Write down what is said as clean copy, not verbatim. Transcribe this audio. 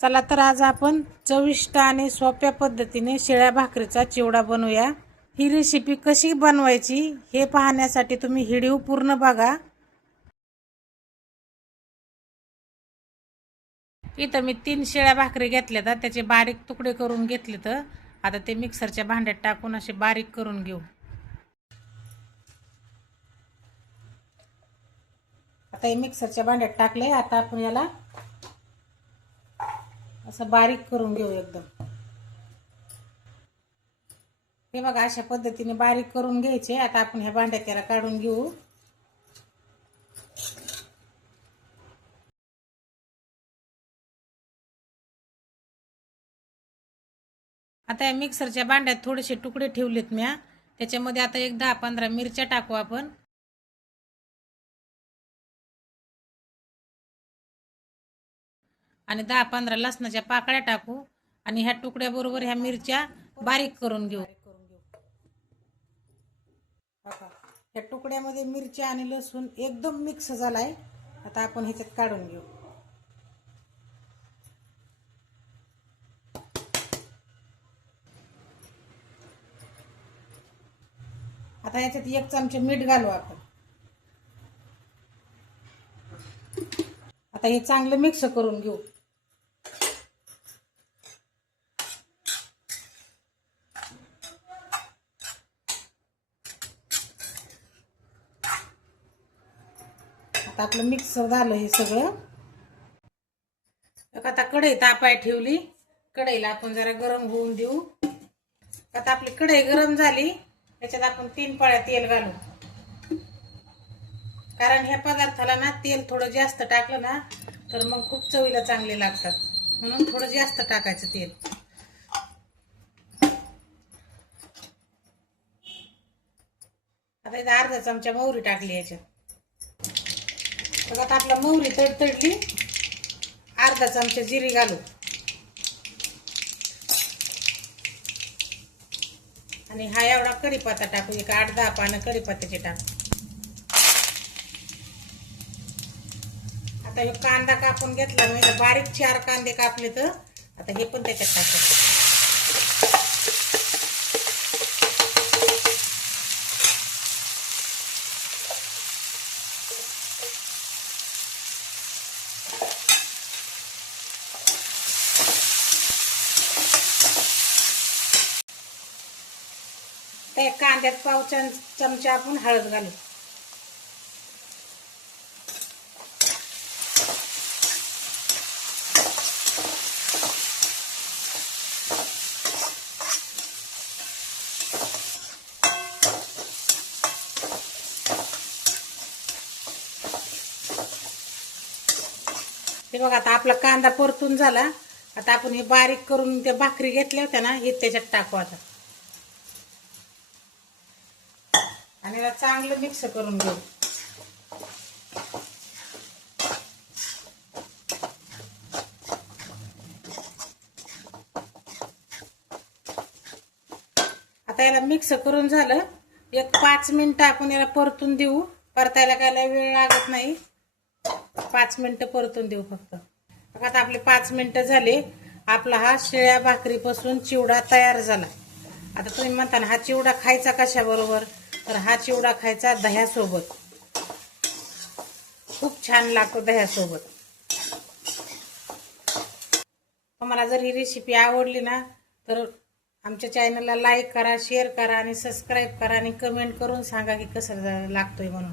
चला तर आज आपण चविष्ट आणि सोप्या पद्धतीने शिळ्या भाकरीचा चिवडा बनवूया। ही रेसिपी कशी बनवायची हे पाहण्यासाठी तुम्ही व्हिडिओ पूर्ण बघा। इथं मी 3 शिळ्या भाकरी घेतल्या तर त्याचे बारीक तुकडे करून घेतले। तर आता ते मिक्सरच्या भांड्यात टाकून असे बारीक करून घेऊ। आता हे मिक्सरच्या भांड्यात टाकले। आता आपण याला असं बारीक करून घेऊ एकदम। हे बघा अशा पद्धतीने बारीक करून घ्यायचे। आता आपण ह्या भांड्यात त्याला काढून घेऊ। आता या मिक्सरच्या भांड्यात थोडेसे तुकडे ठेवलेत मी। त्याच्यामध्ये आता एक 10-15 मिरच्या टाकू आपण। आणि 10-15 लसणाच्या पाकळ्या टाकू आणि ह्या तुकड्याबरोबर ह्या मिरच्या बारीक करून घेऊ। ह्या तुकड्यामध्ये मिरच्या आणि लसूण एकदम मिक्स झालाय। आता आपण ह्याच्यात काढून घेऊ। आता ह्याच्यात 1 चमचा मीठ घालू आपण। आता हे चांगलं मिक्स करून घेऊ। आता आपलं मिक्स झालं हे सगळं। आता कढई तापाय ठेवली। कढईला आपण जरा गरम होऊन देऊ। आता आपली कढई गरम झाली। त्याच्यात आपण 3 पळ्या तेल घालू। कारण ह्या पदार्थाला ना तेल थोडं जास्त टाकलं ना तर मग खूप चवीला चांगले लागतात, म्हणून थोडं जास्त टाकायचं तेल। आता इथे अर्धा चमचा मोहरी टाकली याच्यात। आता आपला मोहरी तडतडली। अर्धा चमचा जिरे घालू आणि हा एवढा कढीपत्ता टाकू। एक 8-10 पानं कढीपत्त्याचे टाकू। आता हे कांदा कापून घेतला मी। बारीक 4 कांदे कापले तर आता हे पण त्याच्यात टाकायचं। त्या कांद्यात पाव चमचा आपण हळद घालू। हे बघा आता आपला कांदा परतून झाला। आता आपण हे बारीक करून त्या भाकरी घेतल्या होत्या ना हे त्याच्यात टाकू आता आणि याला चांगलं मिक्स करून घेऊ। आता याला मिक्स करून झालं। एक 5 मिनिटं आपण याला परतून देऊ। परतायला काय वेळ लागत नाही, 5 मिनिटं परतून देऊ फक्त। आता आपले 5 मिनिटं झाले। आपला हा शिळ्या भाकरीपासून चिवडा तयार झाला। आता तुम्ही म्हणता ना हा चिवडा खायचा कशा बरोबर, तर हा चिवडा खायचा दह्यासोबत। खूप छान लागतो दह्यासोबत। तुम्हाला जर ही रेसिपी आवडली ना तर आमच्या चॅनलला लाईक करा, शेअर करा आणि सबस्क्राईब करा आणि कमेंट करून सांगा की कसं लागतोय म्हणून।